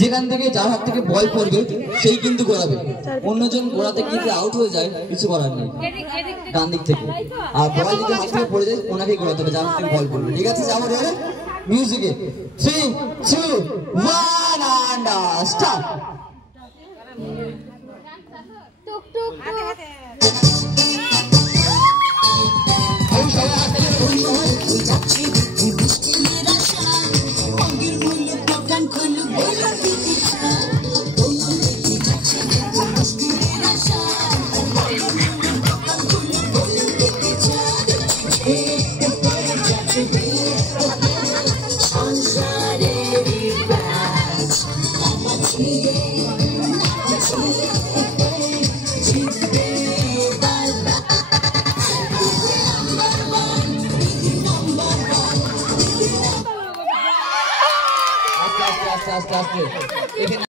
যেখান থেকে যার হাত থেকে বল পড়বে সেই কিন্তু ঘোরাবে, অন্যজন ঘোরাতে গিয়ে আউট হয়ে যায় কিছু করার নেই ডান দিক থেকে, আর বল যদি হাত থেকে পড়ে যায় ওনাকেই ঘোরাতে হবে যার হাত থেকে বল পড়বে। ঠিক আছে, যাবো রে মিউজিকে 3 2 1 and start। টুক টুক আস্তে আস্তে আস্তে আস্তে।